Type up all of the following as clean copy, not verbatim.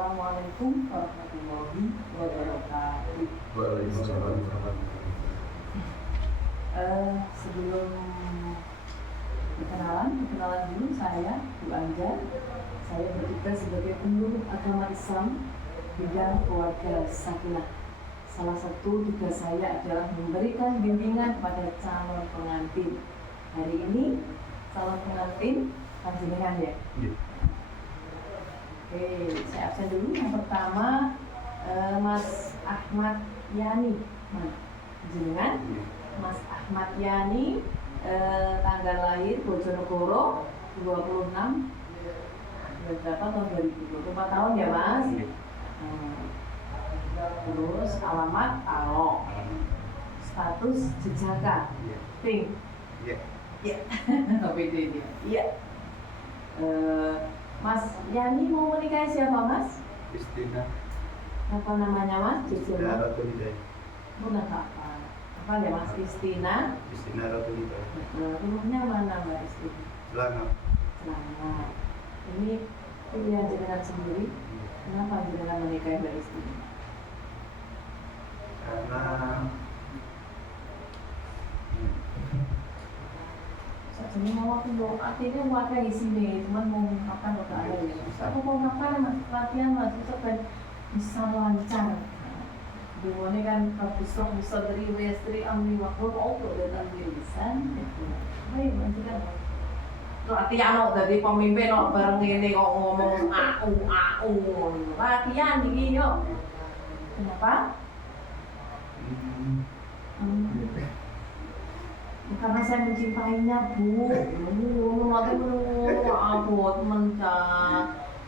Assalamualaikum warahmatullahi wabarakatuh. Waalaikumsalam warahmatullahi wabarakatuh. Sebelum kenalan dulu, saya Bu Anja. Saya bertugas sebagai penyuluh agama Islam bidang keluarga sakinah. Salah satu tugas saya adalah memberikan bimbingan pada calon pengantin. Hari ini calon pengantin panjenengan ya. Oke, saya absen dulu. Yang pertama Mas Ahmad Yani. Jenengan Mas Ahmad Yani, tanggal lahir Bojonegoro 26 berapa tahun 2024 tahun ya Mas? Terus alamat Alok, status jejaka pink. Iya. PD dia. Iya. Mas Yani mau menikahi siapa Mas? Istina. Apa namanya Mas? Istina Ratu Hidayah. Bukan apa? Apa ya Mas? Istina Ratu Hidayah. Rumahnya mana Mbak Istina? Selamat. Ini pilihan jenengan sendiri. Kenapa jenengan menikahi Mbak Istina? Karena jadi mau aku doa, artinya mau ada di sini, cuman mau ngungkapkan kota ada ya. Aku mau ngungkapkan Mas, latihan Mas, itu kan bisa lancar. Dimana kan bisa dari westri amri waktu auto dan amri lisan. Baik, nanti kan latihan dari pemimpin bareng ini kok ngomong latihan ini yuk. Kenapa? Karena saya mencintainya Bu,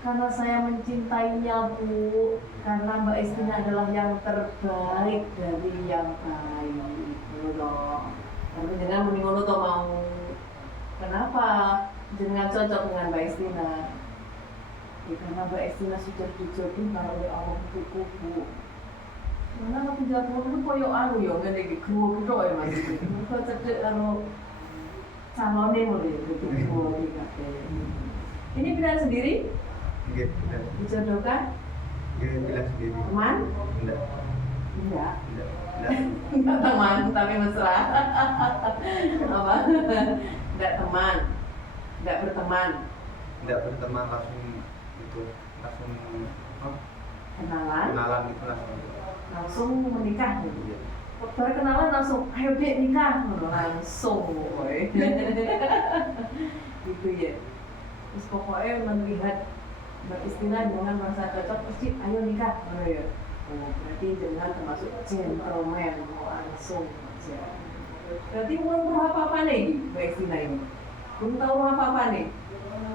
karena saya mencintainya Bu, karena Mbak Istina adalah yang terbaik dari yang baik, loh. Tapi jangan meninggal tuh mau. Kenapa? Jangan cocok dengan Mbak Istina. Ya, karena Mbak Istina sudah dijodohkan oleh Allah untukku Bu. Karena aku jatuh itu koyo anu ya ngene iki guru gitu ya Mas. Kok cedek karo calone mulai gitu guru iki kabeh. Ini pilihan sendiri? Nggih, benar. Dijodohkan? Nggih, bilang sendiri. Teman? Enggak. Enggak. Enggak. Teman tapi mesra. Apa? Enggak teman. Enggak berteman. Enggak berteman langsung kenalan itu langsung menikah gitu. Baru kenalan langsung ayo dek nikah langsung woy. Gitu ya. Terus pokoknya melihat Mbak Istina dengan merasa cocok pasti ayo nikah ya. Oh, berarti dengan termasuk gentleman langsung aja. Berarti belum apa-apa nih Mbak Istina ini. Belum tahu apa-apa nih.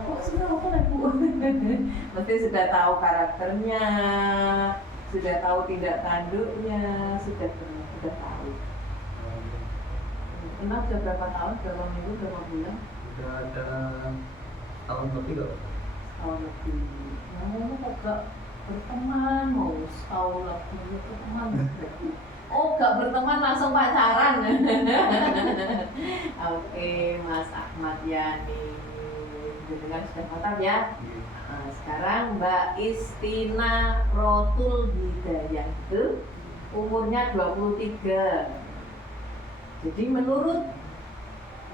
Oh sudah apa nih Bu? Mesti sudah tahu karakternya, sudah tahu tindak tanduknya, sudah tahu. Kenal sudah berapa tahun? Berapa minggu? Berapa bulan? Sudah ada tahun lebih kok. Tahun lebih. Kamu kok gak berteman? Mau setahun lebih berteman? Oh gak berteman langsung pacaran? Oke, Mas Ahmad Yani. Dengan sudah mantap ya. Nah, sekarang Mbak Istina Rotul Hidayah itu umurnya 23. Jadi menurut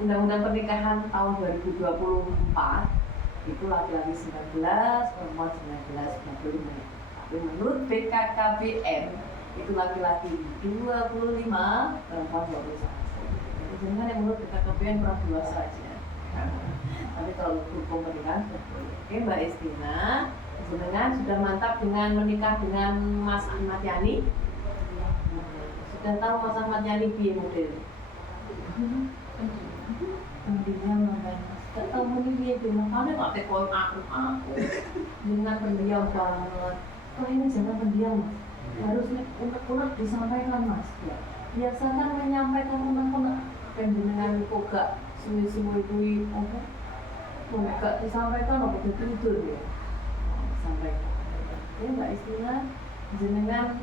Undang-Undang Pernikahan tahun 2024 itu laki-laki 19, perempuan 19, 25. Tapi menurut BKKBN itu laki-laki 25, perempuan 21. Jadi jangan yang menurut BKKBN kurang 2 saja. Tapi kalau hukum pernikahan oke Mbak Istina jenengan sudah mantap dengan menikah dengan Mas Ahmad Yani. Sudah tahu Mas Ahmad Yani piye model? Pendiam banget. Gak tahu menilai dia makanya Pak Tekon aku dengan pendiam banget. Oh ini jangan pendiam Mas. Harusnya unek-unek disampaikan Mas. Ya. Biasakan menyampaikan unek-unek dan jenengan kok gak suwi-suwi itu apa? Gak disampaikan apa tidur ya. Sampaikan. Ya Mbak Istina jenengan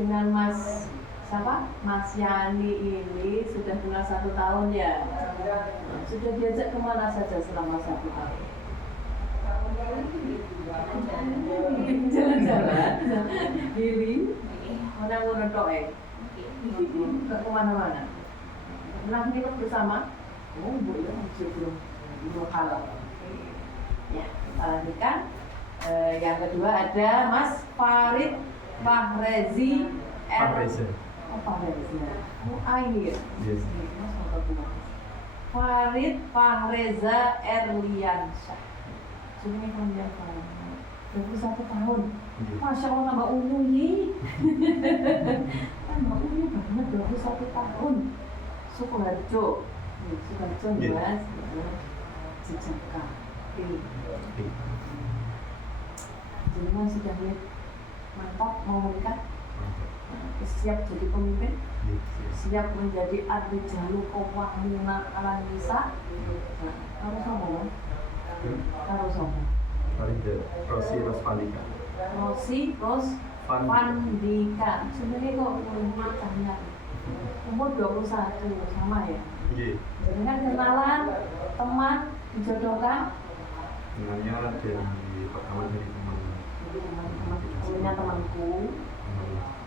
dengan Mas siapa? Mas Yani ini sudah kenal 1 tahun ya. Sudah diajak kemana saja selama 1 tahun? Jalan-jalan, healing, mana ngono tok nggak kemana-mana. Pernah nginep bersama? Oh, boleh masih belum halal. Ya, kita lanjutkan. Yang kedua ada Mas Farid Fahrezi Fahreza. Oh, air. Yes. Mas Farid Fahreza Erliansyah. Sudah panjang banget. 21 tahun. Masya Allah tambah ungu nih. Tambah ungu banget 21 tahun. Sukoharjo. Sukoharjo Mas. Jejaka. Ini. Jadi Mas sudah mantap mau menikah? Siap jadi pemimpin? Siap menjadi ar-rijalu qawwamuna 'alan nisa? Karo sapa? Karo sapa? Rosi Rosvandika. Rosi Rosvandika. Sebenarnya kok umur tanya. Umur 21 sama ya? Iya. Jadi kan kenalan, teman, dijodohkan? Dengannya dari pertama dari teman Punya temanku.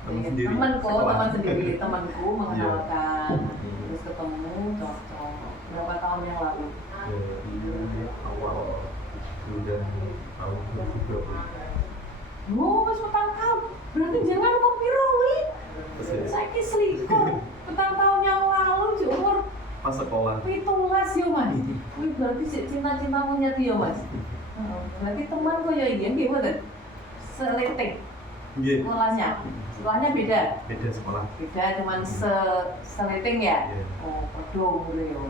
teman sendiri. Temanku mengenalkan. Terus ketemu, cocok. Berapa tahun yang lalu? Dari awal sudah tahun 2020. Oh, mas petang tahun. Berarti jangan kok piro wi. Saya ki selikur. Petang tahun yang lalu di umur Pas sekolah. 17 ya mas. Wih berarti cinta-cinta monyet ya mas. Berarti teman kok ya iya gimana? Seleting. Iya. Sekolahnya beda. Beda sekolah. Beda cuman seleting ya. Iya. Oh, podo ya.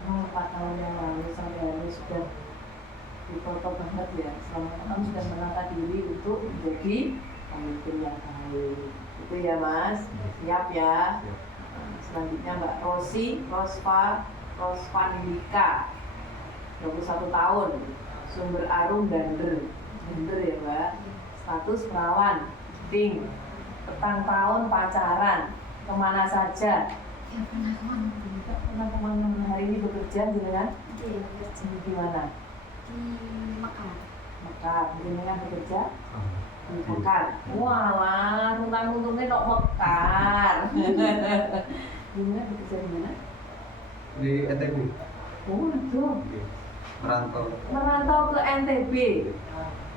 4 tahun yang lalu sampai hari ini sudah dipoto banget ya. Selama kamu sudah menangkap diri untuk menjadi pemimpin yang baik. Itu ya mas. Siap ya. Selanjutnya Mbak Rosi Rosvandika 21 tahun, sumber Arum Dander ya Mbak. Status perawan, dating, petang tahun pacaran, kemana saja? Ya pernah Kemana hari ini bekerja jenengan? bekerja Di mana? di Mekar. Mekar. Jenengan bekerja? Ah, Di Mekar. Walah, runtang-runtungnya nok Mekar. Jenengan bekerja di mana? Di NTB. Oh, aduh. Merantau. Merantau ke NTB.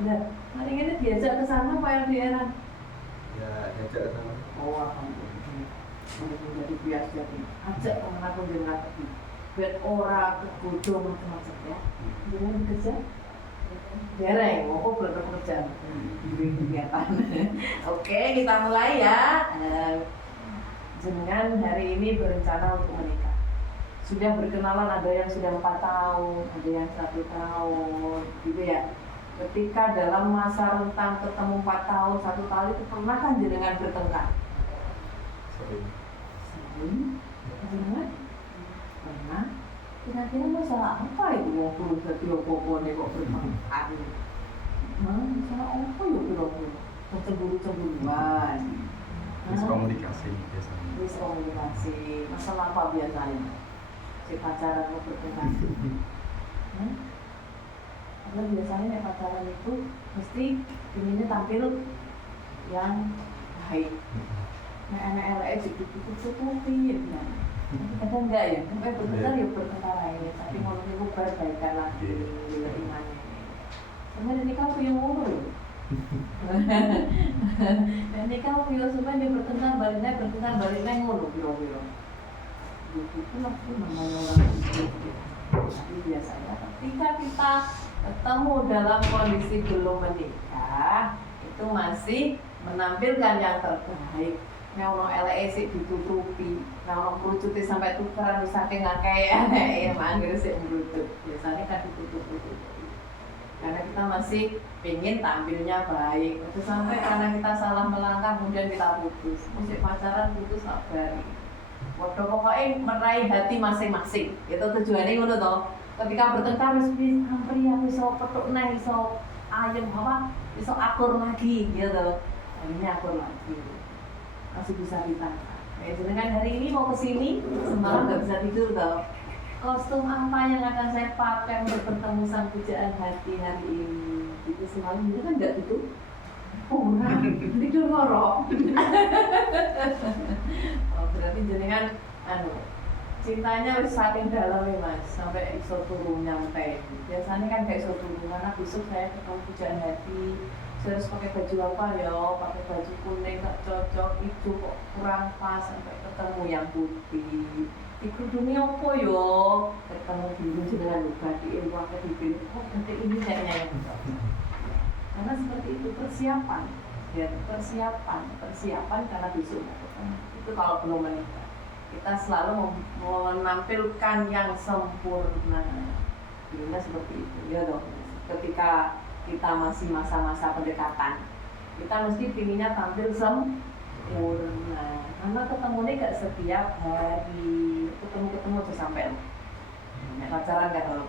Nah, hari ini diajak ke sana apa yang daerah? Ya, diajak ke sana. Oh, alhamdulillah. Jadi biasa jadi ajak kemana pun jangan pergi. Biar orang kegodo macam-macam ya. Jangan bekerja. Dereng, mau bekerja. Kegiatan. Oke, kita mulai ya. Jenengan hari ini berencana untuk menikah. Sudah berkenalan, ada yang sudah 4 tahun, ada yang 1 tahun, gitu ya. Ketika dalam masa rentang ketemu 4 tahun, 1 kali itu pernah kan jenengan bertengkar? sering. Jenengan pernah? Kira-kira masalah apa itu mau turun ke Tiongkok nih kok bertengkar? Masalah apa ya kira-kira? Cemburu-cemburuan. Miskomunikasi biasanya. Miskomunikasi. Masalah apa biasanya? Si pacaran mau bertengkar. Karena biasanya nek pacaran itu mesti inginnya tampil yang baik. Nek anak-anak ditutup-tutupi ya. Kadang enggak ya, sampai bertengkar ya bertengkar aja. Tapi mau niku perbaikan lagi bila imannya. Sebenarnya ini kamu yang ngono loh. Dan ini kamu yang supaya dia bertengkar baliknya ngono biro-biro. Itu lah itu namanya orang hidup. Tapi biasanya ketika kita ketemu dalam kondisi belum menikah, itu masih menampilkan yang terbaik. Nek ono eleke sik ditutupi, nek ono kerucute sampai tukeran wis saking akeh ya manggil sik mrucut. Biasanya kan ditutup-tutupi. Karena kita masih pengen tampilnya baik. Itu sampai karena kita salah melangkah kemudian kita putus. Musik pacaran putus sabar. Waduh pokoknya meraih hati masing-masing. Itu tujuannya ngono toh. Ketika bertengkar wis hampir ya iso petuk neh iso ayem apa? Iso akur lagi gitu. Ini akur lagi. Masih bisa ditangkap. Jenengan hari ini mau ke sini, semalam nggak bisa tidur toh. kostum apa yang akan saya pakai untuk bertemu sang pujaan hati hari ini? Itu semalam itu kan nggak gitu. Orang tidur ngorok. Oh, berarti jenengan cintanya wis saking dalam ya Mas, sampai iso turun nyampe. Biasanya kan kayak iso turun, karena besok saya ketemu pujaan hati. Saya harus pakai baju apa ya? Pakai baju kuning nggak cocok, hijau kok kurang pas, sampai ketemu yang putih. Iku dunia apa yo? Ketemu biru jenengan lupa di pakai bibir. Oh, nanti ini kayaknya yang karena seperti itu persiapan, ya persiapan karena besok mau ketemu. Itu kalau belum menikah, kita selalu menampilkan yang sempurna. Bila seperti itu, ya dong. Ketika kita masih masa-masa pendekatan, kita mesti pinginnya tampil sempurna. Karena ketemunya gak setiap hari, ketemu aja sampai. Pacaran kan kalau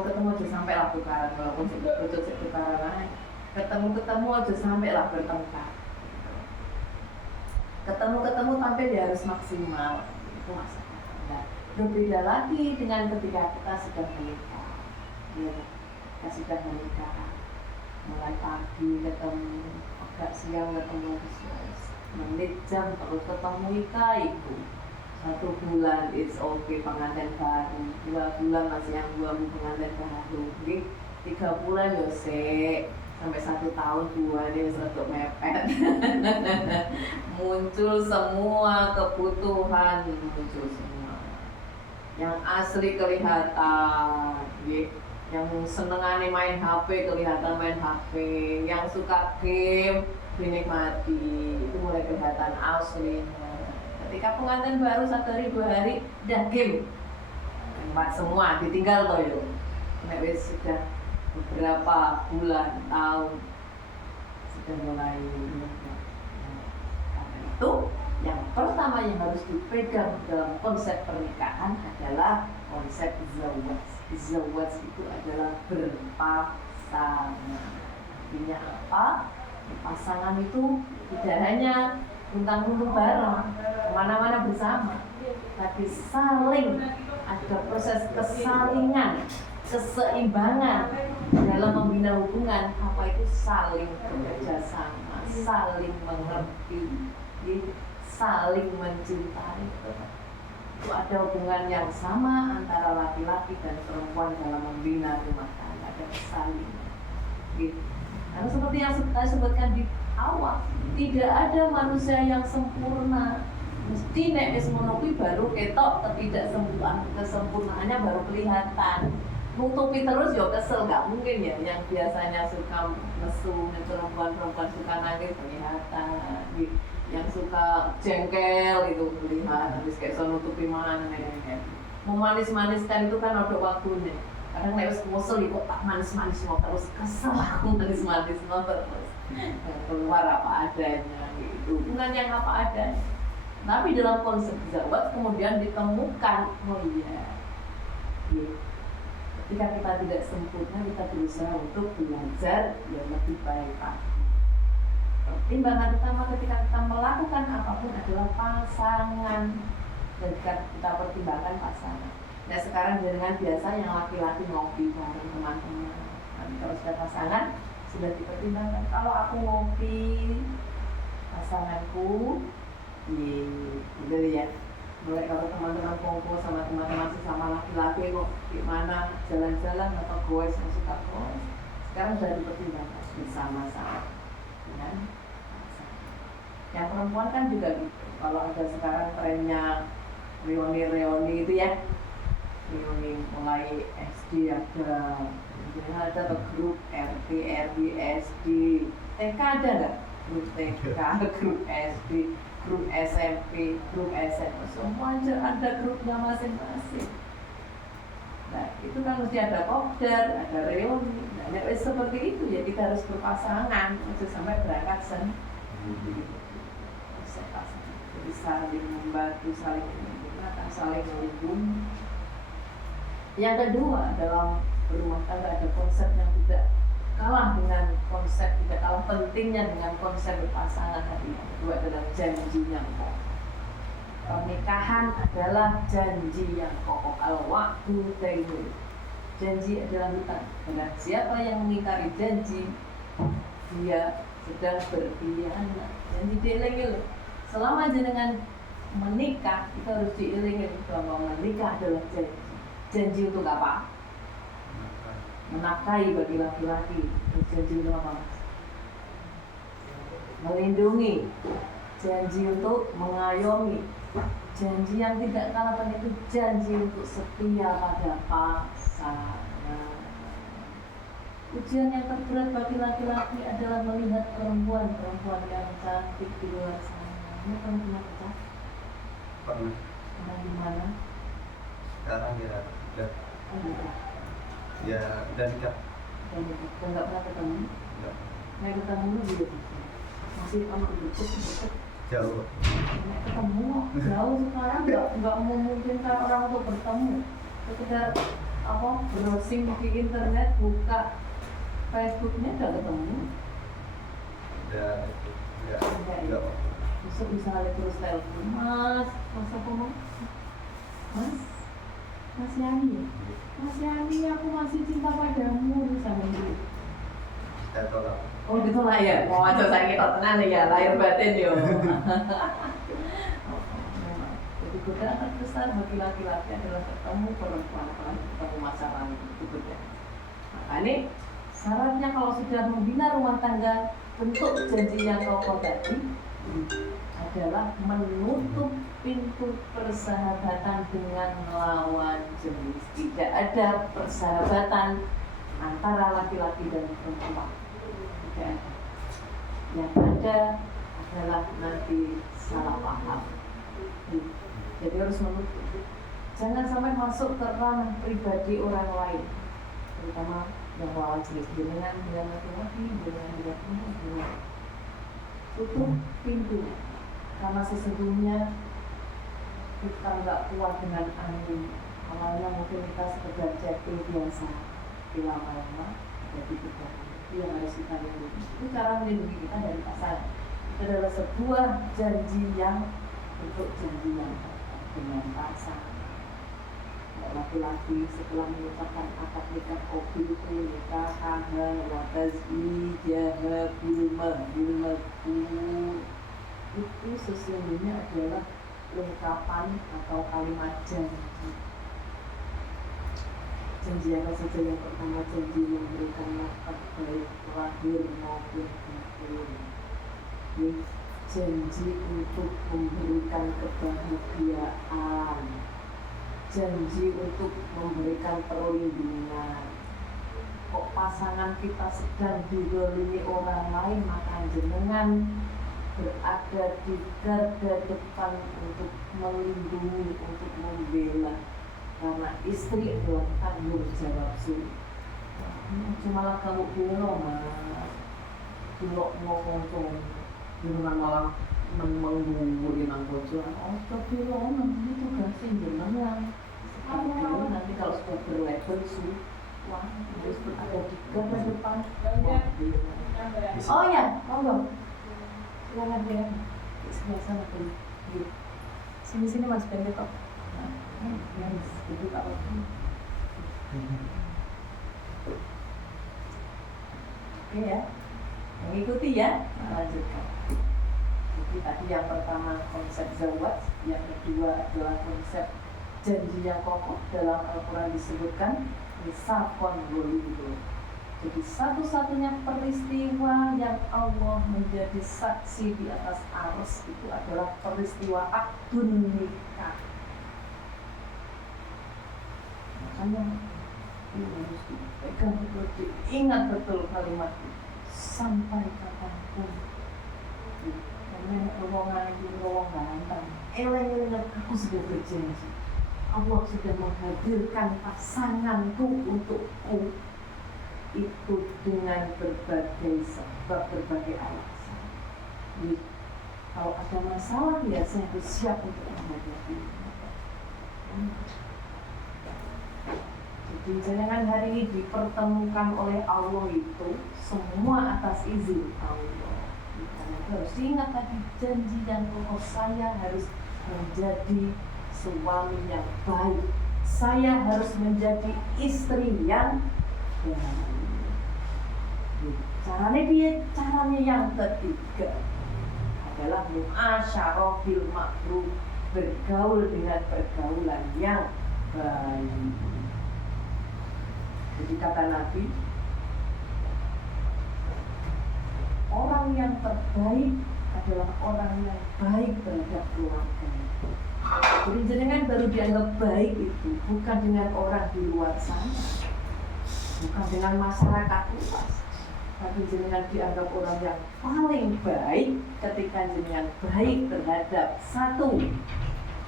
ketemu aja sampai lah tukaran, walaupun sebut tukaran lain. Ketemu aja sampai lah bertengkar. Ketemu tampil dia harus maksimal. Itu masalah. Nah, berbeda lagi dengan ketika kita sudah menikah. Ya, kita sudah menikah. Mulai pagi ketemu, agak siang ketemu, menit jam terus ketemu itu. 1 bulan it's okay pengantin baru, 2 bulan masih yang 2 pengantin baru, 3 bulan yo sampai 1 tahun 2 dia untuk mepet. Muncul semua kebutuhan, muncul semua yang asli kelihatan, yang senengane main HP kelihatan main HP, yang suka game dinikmati, itu mulai kelihatan aslinya. Ketika pengantin baru 1 hari 2 hari udah game, semua ditinggal toh yo. Nek wis sudah beberapa bulan, tahun sudah mulai. Karena itu yang pertama yang harus dipegang dalam konsep pernikahan adalah konsep zawaj. Zawaj itu adalah berpasangan. Artinya apa? Pasangan itu tidak hanya tentang bareng, kemana-mana bersama, tapi saling ada proses kesalingan, keseimbangan dalam membina hubungan. Apa itu saling bekerja sama, saling mengerti, saling mencintai. Itu ada hubungan yang sama antara laki-laki dan perempuan dalam membina rumah tangga, ada kesalingan. Gitu. Karena seperti yang saya sebutkan di awal, tidak ada manusia yang sempurna. Mesti nek wis ngono kuwi baru ketok kesempurnaannya baru kelihatan. Nutupi terus ya kesel, nggak mungkin ya. Yang biasanya suka mesum, yang perempuan suka nangis kelihatan, yang suka jengkel itu kelihatan. Terus kayak so nutupi mana nih? Mau manis-maniskan itu kan ada waktunya. Kadang nek wis kesel kok tak manis-manis mau terus, kesel aku manis-manis mau terus. Keluar apa adanya gitu. Bukan yang apa adanya. Tapi dalam konsep zawaj kemudian ditemukan, oh iya, ketika kita tidak sempurna, kita berusaha untuk belajar yang lebih baik lagi. Pertimbangan utama ketika kita melakukan apapun adalah pasangan. Ketika kita pertimbangkan pasangan. Nah sekarang dengan biasa yang laki-laki ngopi bareng teman-teman. Tapi kalau sudah pasangan, sudah dipertimbangkan. Kalau aku ngopi, pasanganku gitu ya. Mulai kalau teman-teman kongko sama teman-teman sesama laki-laki kok gimana jalan-jalan atau goes yang suka goes, sekarang sudah dipertimbangkan bersama-sama dengan pasangan. Yang perempuan kan juga gitu. Kalau ada sekarang trennya reuni itu ya, reuni mulai SD ada grup RT, RW, SD, TK ada nggak? Grup TK, grup SD, grup SMP, grup SMA, semua aja ada grupnya masing-masing. Nah, itu kan mesti ada kopdar, ada reuni. Nah, seperti itu ya kita harus berpasangan, harus sampai berangkat sendiri. Jadi saling membantu, saling menggunakan, saling menghubungi. Yang kedua, dalam berumah tangga ada konsep yang tidak kalah dengan konsep, tidak kalah pentingnya dengan konsep berpasangan tadi. Yang kedua adalah janji yang pokok. Pernikahan adalah janji yang kokoh. Al-wa'du dainun. Janji adalah hutang. Dan siapa yang mengingkari janji, dia sedang berkhianat. Janji dieling-eling. Selama jenengan menikah, kita harus dieling-eling bahwa menikah adalah janji. Janji untuk apa? Menafkahi bagi laki-laki. Janji untuk apa? Melindungi. Janji untuk mengayomi. Janji yang tidak kalah penting itu janji untuk setia pada pasangan. Ujian yang terberat bagi laki-laki adalah melihat perempuan-perempuan yang cantik di luar sana. Ini pernah baca? Pernah. Pernah di mana? Sekarang ya udah Oh, enggak. ya udah nikah. Dan nggak pernah ketemu. Udah Nggak ketemu juga. Masih sama deket. jauh. Nggak ketemu. Jauh sekarang nggak memungkinkan orang untuk bertemu. Sekedar apa browsing di internet, buka Facebooknya udah ketemu. Udah itu Udah, udah Besok misalnya terus telepon, Mas apa Mas? Mas Yani, Mas Yani, aku masih cinta padamu sama dia. saya tolak. Oh ditolak ya? Mau aja saya kita tenan ya, lahir batin yo. Jadi godaan terbesar bagi laki-laki adalah ketemu perempuan, apalagi ketemu masa lalu itu godaan. Makanya syaratnya kalau sudah membina rumah tangga, bentuk janji yang kokoh tadi adalah menutup pintu persahabatan dengan lawan jenis. Tidak ada persahabatan antara laki-laki dan perempuan. Tidak ada. Yang ada adalah nanti salah paham. Jadi harus menutup. Jangan sampai masuk ke ranah pribadi orang lain, terutama yang lawan jenis dengan laki-laki, dengan perempuan. Tutup pintunya. Karena sesungguhnya kita nggak kuat dengan angin. Awalnya mungkin kita sekedar chatting biasa, tapi lama-lama jadi kita. Itu yang harus kita lindungi. Itu cara melindungi kita dari pasangan. Itu adalah sebuah janji yang bentuk janji yang dengan pasangan. Laki-laki setelah mengucapkan akad nikah kopi itu nikah kahal watazmi jaha bilmaku itu sesungguhnya adalah ungkapan atau kalimat janji. Janji apa saja? Yang pertama janji memberikan nafkah baik lahir maupun batin. Janji untuk memberikan kebahagiaan. Janji untuk memberikan perlindungan. Kok pasangan kita sedang dizalimi orang lain, maka jenengan berada di garda depan untuk melindungi, untuk membela. Karena istri adalah tanggung jawab suami. Cuma kamu bilang mas, belok ngomong dengan malah mengguguri nang bocor. Oh, tapi lo nanti tugasnya jenengan. Nanti kalau sudah berlevel wah harus berada di garda depan. Oh ya, monggo. Silakan ya. Sebelah sana dulu. Sini mas pendek kok. Ya, itu tak apa. Oke ya, mengikuti ya. Lanjutkan. Jadi tadi yang pertama konsep zawaj, yang kedua adalah konsep janji yang kokoh. Dalam Al-Quran disebutkan misakon golido. Jadi satu-satunya peristiwa yang Allah menjadi saksi di atas arsy itu adalah peristiwa akdun nikah. Makanya ini harus dipegang betul, diingat betul kalimat itu sampai kapanpun. Karena rombongan itu rombongan ganteng. Eleng-eleng aku sudah berjanji. Allah sudah menghadirkan pasanganku untukku. Itu dengan berbagai sebab, berbagai alasan. Jadi, kalau ada masalah ya saya harus siap untuk menghadapi. Jadi jangan hari ini dipertemukan oleh Allah itu semua atas izin Allah. Karena itu harus ingat tadi janji yang kokoh, saya harus menjadi suami yang baik. Saya harus menjadi istri yang baik. Caranya yang ketiga adalah muasyarah bil ma'ruf, bergaul dengan pergaulan yang baik. Jadi kata Nabi, orang yang terbaik adalah orang yang baik terhadap keluarga. Jadi jenengan baru dianggap baik itu bukan dengan orang di luar sana, bukan dengan masyarakat luas, tapi jenengan dianggap orang yang paling baik ketika jenengan baik terhadap satu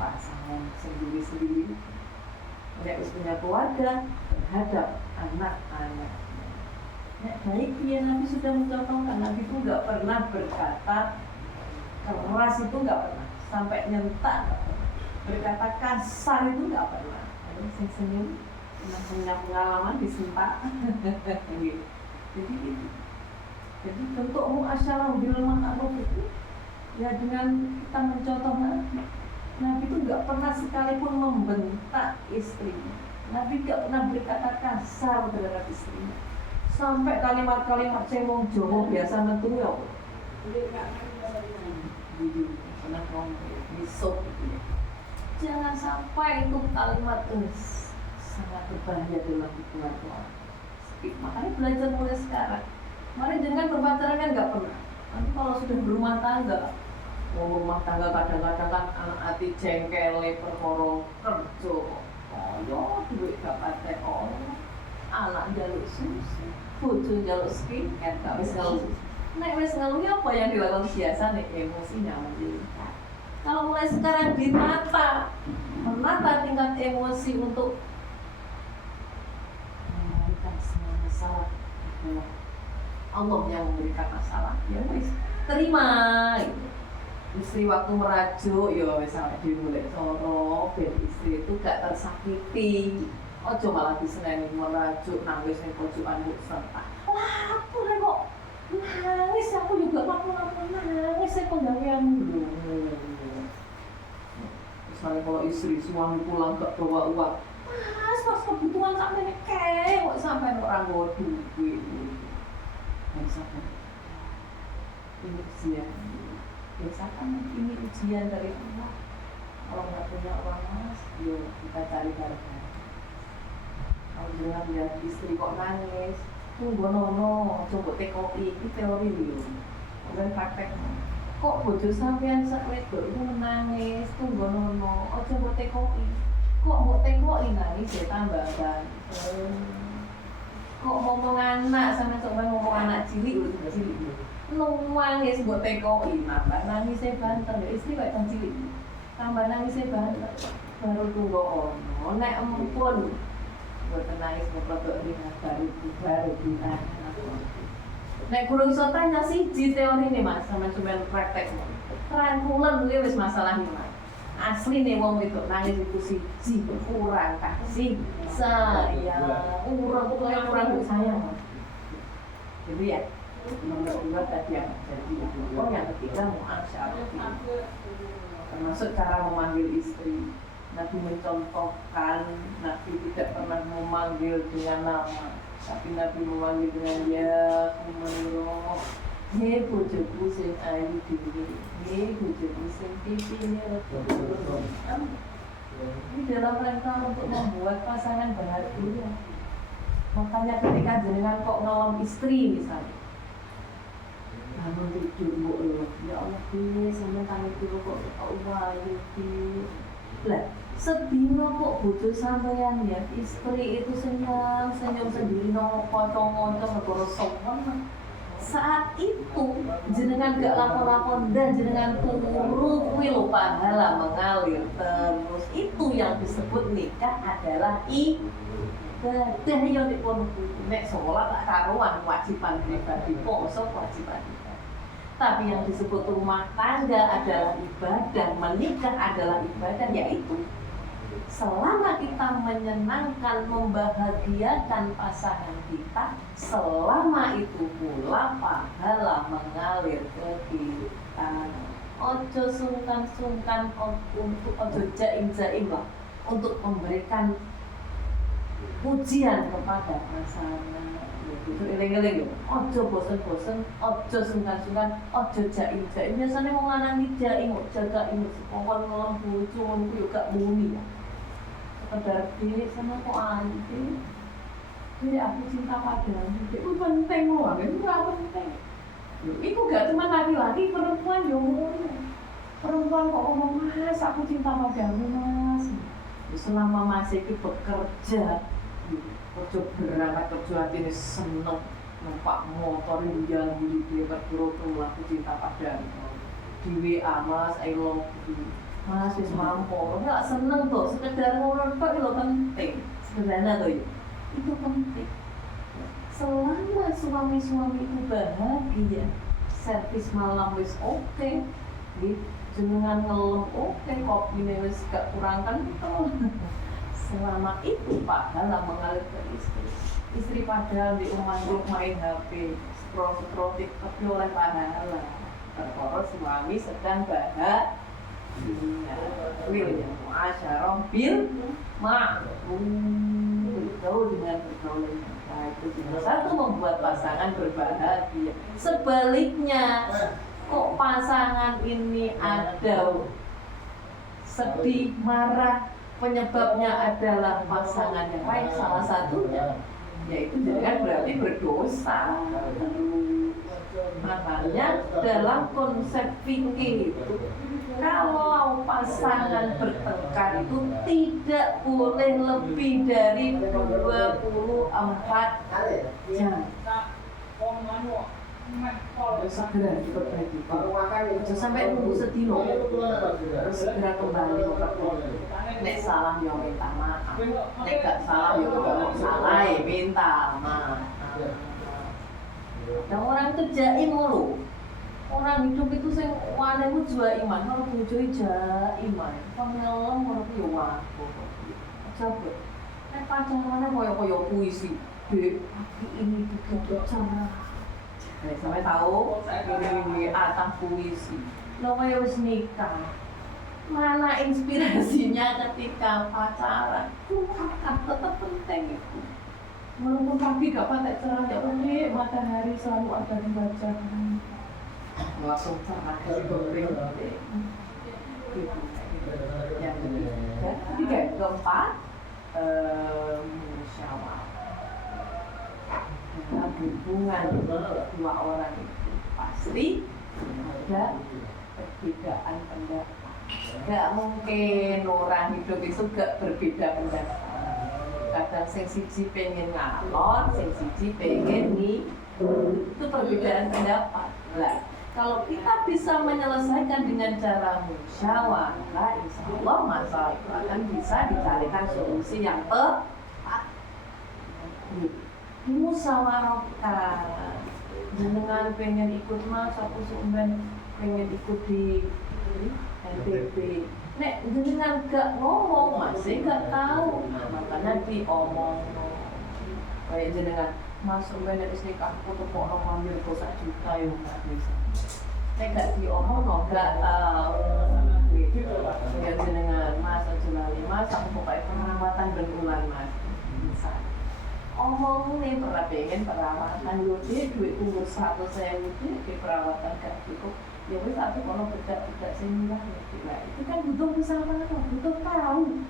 pasangan sendiri-sendiri, mereka punya keluarga, terhadap anak-anak. Baik dia Nabi sudah mencontohkan. Nabi itu nggak pernah berkata keras, itu nggak pernah, sampai nyentak nggak pernah, berkata kasar itu nggak pernah. Saya senyum, punya pengalaman disentak. Jadi itu. Jadi bentuk muasyarah bil ma'ruf itu ya dengan kita mencontoh Nabi. Nabi itu nggak pernah sekalipun membentak istrinya. Nabi nggak pernah berkata kasar terhadap istrinya. Sampai kalimat-kalimat cewong Jawa biasa metu ya. Pernah ngomong besok gitu ya. Jangan sampai itu kalimat sangat berbahaya dalam hubungan keluarga. Makanya belajar mulai sekarang. Kemarin jangan berpacaran kan nggak pernah. Nanti kalau sudah berumah tangga, rumah tangga kadang-kadang kan anak hati jengkel, perkara kerja, duit gak patek anak jaluk susu, bojo jaluk skincare, gak wis ngeluh. Nek wis ngeluh apa yang dilakukan biasa nih, emosinya menjadi. Kalau mulai sekarang menata tingkat emosi untuk memberikan semua masalah. Allah yang memberikan masalah, ya wis terima. Gitu. Istri waktu merajuk, ya wis sampai dimulai soro, biar istri itu gak tersakiti. Ojo malah diseneni merajuk nangis ning pojokan mbok serta. Lah, aku kok nangis, aku juga laku-laku nangis saya penggaweanmu. Misalnya kalau istri suami pulang gak bawa uang, pas kebutuhan sampai kayak kok sampai orang bawa duit. Sampai ini ujian. Biasakan ini ujian dari Allah. Kalau nggak punya uang mas, yuk kita cari bareng-bareng. Kalau jangan lihat istri kok nangis, tunggu nono, coba TKI, itu teori yuk. Kemudian praktek. Kok bojo sampean wedok itu menangis, tunggu nono, coba TKI. Kok mau TKI nangis ya tambah ganteng. Kok ngomong anak, sama coba ngomong anak cilik, nangis buat TKI, nambah nangisnya banter, ya istri kayak cilik, tambah nangisnya banter, baru tunggu ono, nek empun, buat nangis buat produk ringan baru kita. Nek kurang iso tanya siji teori nih mas, sama cuma praktek, rangkulan dulu wis masalah nih mas. Asli nih wong itu nangis itu siji kurang kasih sayang, kurang sayang. Jadi ya. Nomor 2 tadi yang jadi yang ketiga muasyarah, termasuk cara memanggil istri. Nabi mencontohkan, Nabi tidak pernah memanggil dengan nama, tapi Nabi memanggil dengan ya umroh. He bojoku sing ayu dhewe, he bojoku sing pipine rada. Ini dalam rangka untuk membuat pasangan bahagia. Makanya ketika jenengan kok nolong istri misalnya, bangun tidur mbok ya Allah piye sampeyan tangi dulu kok wayu iki. Lah, sedina kok bojo sampeyan ya istri itu senyum sendiri nang kanca-kanca perkara sopan. Saat itu jenengan gak lapor-lapor dan jenengan turu kuwi lho pahala mengalir terus. Itu yang disebut nikah adalah ibadah yang dipun nek sholat tak karuan kewajiban pribadi, poso kewajiban pribadi. Tapi yang disebut rumah tangga adalah ibadah, menikah adalah ibadah, yaitu selama kita menyenangkan, membahagiakan pasangan kita, selama itu pula pahala mengalir ke kita. ojo sungkan-sungkan untuk ojo jaim-jaim lah untuk memberikan pujian kepada pasangan. Itu eling-eling yo. Ojo bosen-bosen, ojo sungkan-sungkan, ojo jaim-jaim. Biasane wong lanang iki jaim kok jaga imut sepongkon ngelem bojo ngono yo gak muni ya. Sekedar dhewe sama kok anti. Jadi aku cinta padamu. Itu penting loh, itu penting. Itu gak cuma laki-laki, perempuan yo ngono. Perempuan kok ngomong, "Mas, aku cinta padamu, Mas." Selama masih bekerja, kerja berangkat kerja hati seneng numpak motor yang di perkara aku cinta padamu. Di WA, "Mas, I love you." Mas wis mampu, gak seneng tuh, sekedar ngono tok lho penting. Sederhana tuh. Itu penting. Selama suami-suami itu bahagia, servis malam wis oke, jenengan ngelem oke, kopine wis gak kurang kental. Selama itu pahala mengalir ke istri. Istri padahal di rumah main HP, scroll TikTok oleh pahala. Perkara suami sedang bahagia. Wilnya muasyarah bil ma'ruf, bergaul dengan pergaulan yang baik. Itu salah satu membuat pasangan berbahagia. Sebaliknya, kok pasangan ini ada sedih, marah, penyebabnya adalah pasangan yang lain, salah satunya yaitu jangan berarti berdosa. Makanya dalam konsep fikih itu, kalau pasangan bertengkar itu tidak boleh lebih dari 24 jam. Segera diperbaiki. Jangan sampai nunggu sedino, terus segera kembali memperbaiki. Nek salah ya minta maaf, nek gak salah ya gak salah ya minta maaf. Dan orang itu jaim mulu. Orang hidup itu sing wane ku jua iman, kalau bojone jaiman, pengelem ngono ku yo wae. Coba. Nek pacaran koyo puisi. Dek, ini begitu cerah. Sampai tahu ini atah puisi. Lo kayak wis nikah. Mana inspirasinya ketika pacaran? Akan tetap penting itu. Walaupun pagi gak pakai cerah, ya udah matahari selalu ada di wajahnya. Langsung cerah dari goreng. Yang ketiga, keempat, musyawarah. Dalam hubungan dua orang itu pasti ada perbedaan pendapat. Gak mungkin orang hidup itu gak berbeda pendapat. Kadang sing siji pengen ngalor, sing siji pengen nih, itu perbedaan pendapat. Lah, kalau kita bisa menyelesaikan dengan cara musyawarah, insya Allah masalah itu akan bisa dicarikan solusi yang tepat. Musyawarahkan, jenengan pengen ikut mas, aku sumben pengen ikut di NTB. Nek jenengan gak ngomong, masih gak tahu, makanya diomong. Kayak jenengan, mas sumben nek nikah aku tuh kok orang ambil kok 1 juta ya mas. Nek gak diomong, no gak tahu. Ya jenengan, mas aja lali mas, aku pokoknya perawatan berulang mas. Bisa. Omong nih pernah pengen perawatan, yo dia duit umur 100.000 di perawatan gak cukup. Ya wis aku kalau bedak senilah ya. Itu kan butuh musyawarah, butuh tahu.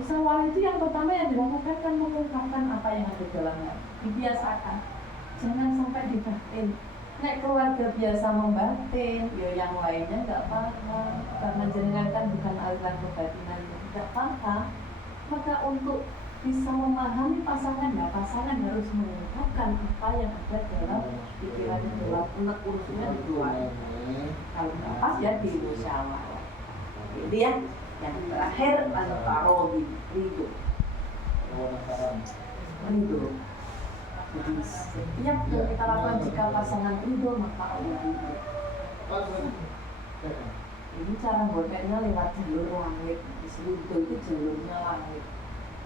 Musyawarah itu yang pertama yang dilakukan kan mengungkapkan apa yang ada dalam hati. Dibiasakan. Jangan sampai dibatin. Nek keluarga biasa membatin, ya yang lainnya enggak paham. Karena jenengan kan bukan aliran kebatinan, tidak paham. Maka untuk bisa memahami pasangan, ya pasangan harus mengungkapkan apa yang ada dalam pikirannya, dalam unek-uneknya di keluarga. Kalau nggak pas ya di musyawarah. Jadi ya, yang terakhir al-farobi, ridho. Jadi setiap yang kita lakukan jika pasangan ridho, maka Allah ridho. Ini cara godeknya lewat jalur langit. Disebut itu jalurnya langit.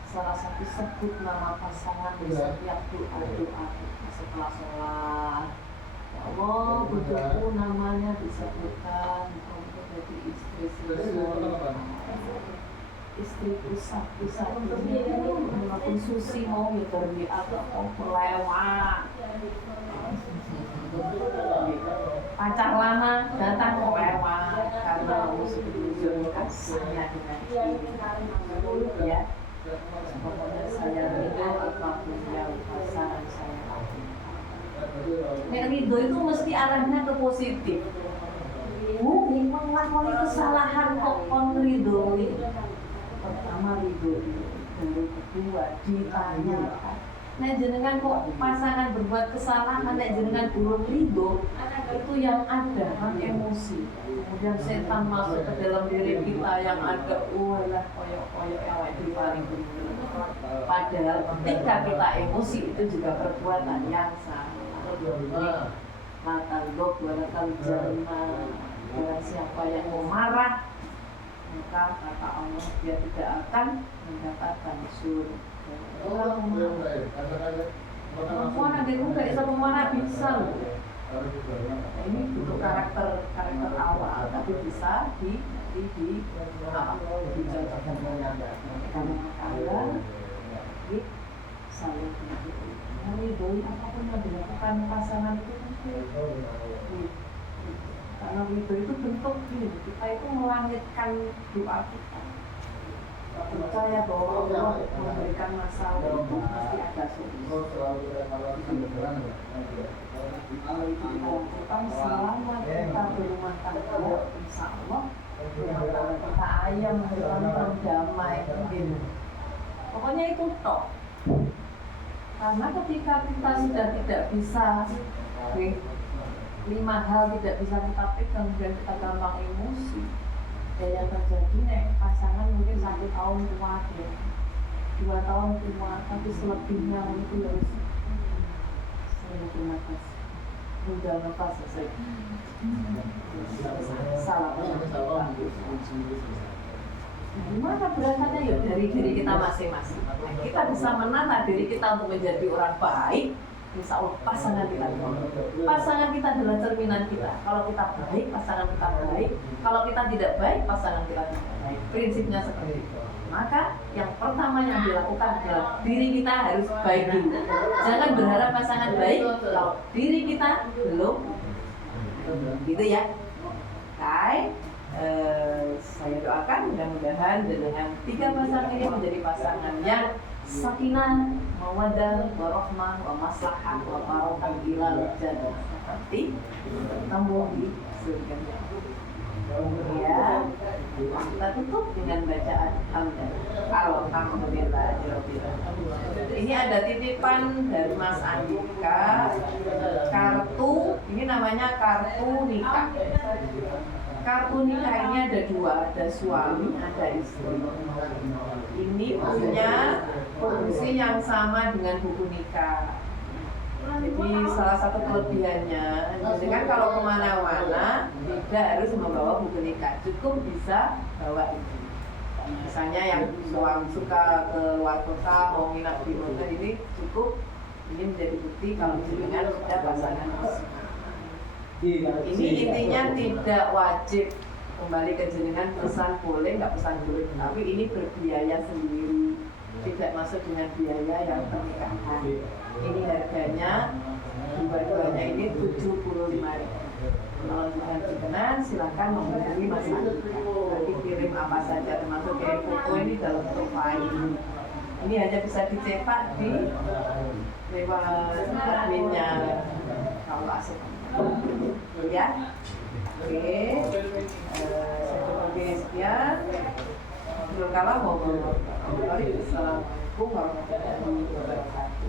Salah satu sebut nama pasangan di setiap doa setelah sholat. Allah, bujuku namanya disebutkan untuk jadi istri sesuai istri satu-satunya walaupun Susi mau ya dari agak mau melewat pacar lama datang melewat karena musuh kasihnya dengan ini ya pokoknya saya ridho apapun yang pasangan saya lakukan. Ridho itu mesti arahnya ke positif. Memang lakoni kesalahan kok kon ridho. Pertama ridho, baru kedua ditanyakan. Nek jenengan kok pasangan berbuat kesalahan, nek jenengan belum ridho, itu yang ada kan emosi. Kemudian setan masuk ke dalam diri kita yang ada lah koyok-koyok yang di paling benar. Padahal ketika kita emosi itu juga perbuatan yang salah. Maka gok walakal jannah. Barang siapa yang mau marah, maka kata Allah dia tidak akan mendapatkan surga. Perempuan ada juga bisa pemarah bisa loh. Nah, ini butuh karakter awal, tapi bisa dicontohkan kamu kaya, saling meridhoi apapun yang dilakukan pasangan itu karena ridho itu bentuk gini, kita itu melangitkan doa kita. Percaya bahwa Allah memberikan masalah itu pasti ada solusi. Kalau itu kita lakukan selama kita berumah tangga, insya Allah rumah tangga kita ayam, kita damai, gitu. Pokoknya itu tok. Karena ketika kita sudah tidak bisa 5 hal tidak bisa kita pegang dan kita gampang emosi, ya yang terjadi nih pasangan mungkin 1 tahun kuat ya, 2 tahun kuat, tapi selebihnya mungkin harus nafas, udah nafas selesai, salah gimana berangkatnya ya dari diri kita masing-masing. Kita bisa menata diri kita untuk menjadi orang baik. Insya Allah pasangan kita adalah cerminan kita. Kalau kita baik, pasangan kita baik. Kalau kita tidak baik, pasangan kita tidak baik. Prinsipnya seperti itu. Maka yang pertama yang dilakukan adalah diri kita harus baik dulu. Jangan berharap pasangan baik kalau diri kita belum. Gitu ya. Baik. Saya doakan mudah-mudahan dengan 3 pasangan ini menjadi pasangan yang sakinah, mawaddah, warahmah, wa maslahah, wa barokah ilal jannah. Seperti ketemu di surga. Kemudian kita tutup dengan bacaan alhamdulillah. Ini ada titipan dari Mas Andika, kartu, ini namanya kartu nikah. Kartu nikah ini ada 2, ada suami, ada istri. Ini punya fungsi yang sama dengan buku nikah. Jadi salah satu kelebihannya, jadi kan kalau kemana-mana tidak harus membawa buku nikah, cukup bisa bawa ini. Misalnya yang suka ke luar kota, mau nginap di hotel ini cukup, ini menjadi bukti kalau dengan sudah pasangan. Ini intinya tidak wajib kembali ke jenengan, pesan boleh, nggak pesan boleh, tapi ini berbiaya sendiri, tidak masuk dengan biaya yang pernikahan. Ini harganya dua-duanya ini 75.000. Kalau dengan berkenan silakan menghubungi Mas Andika. Nanti kirim apa saja termasuk kayak foto ini dalam bentuk file. Ini hanya bisa dicetak di lewat adminnya kalau asik. Ya, oke. Saya coba sekian. Belum kalah mau Assalamualaikum warahmatullahi wabarakatuh.